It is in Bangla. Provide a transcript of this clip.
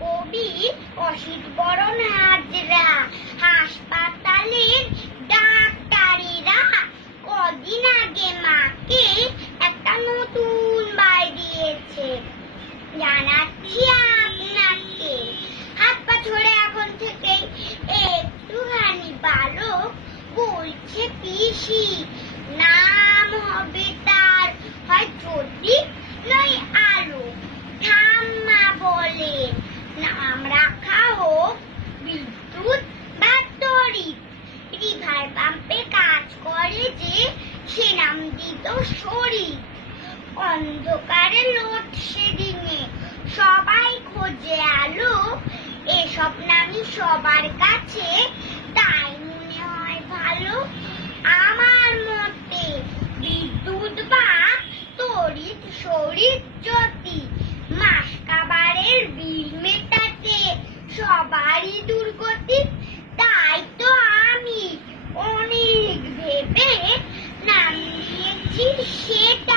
কবি অসিত বরণ হাজরা। হাসপাতালের ডাক্তারেরা কদিন আগে মাকে একটা নতুন বাই দিয়েছে। জানাচ্ছি আপনাকে, হাত পা ছড়ে এখন থেকে একটুখানি ভালো বলছে পিসি। নাম হবে তার হয় প্রদীপ নয় আলো। ঠাম্মা বলেন নাম রাখা হোক বিদ্যুৎ বা তড়িৎ। রিভার পাম্পে কাজ করে যে সে নাম দিত শরীর। অন্ধকারে লোডশেডিংয়ে সবাই খোঁজে আলো, এসব নামই সবার কাছে তাই মনে হয় ভালো। আমার মতে বিদ্যুৎ বা তড়িৎ শরীর জ্যোতি মাস কাবারের বিল মেটাতে সবারই দুর্গতি। তাই তো আমি অনেক ভেবে নাম দিয়েছি সেটা।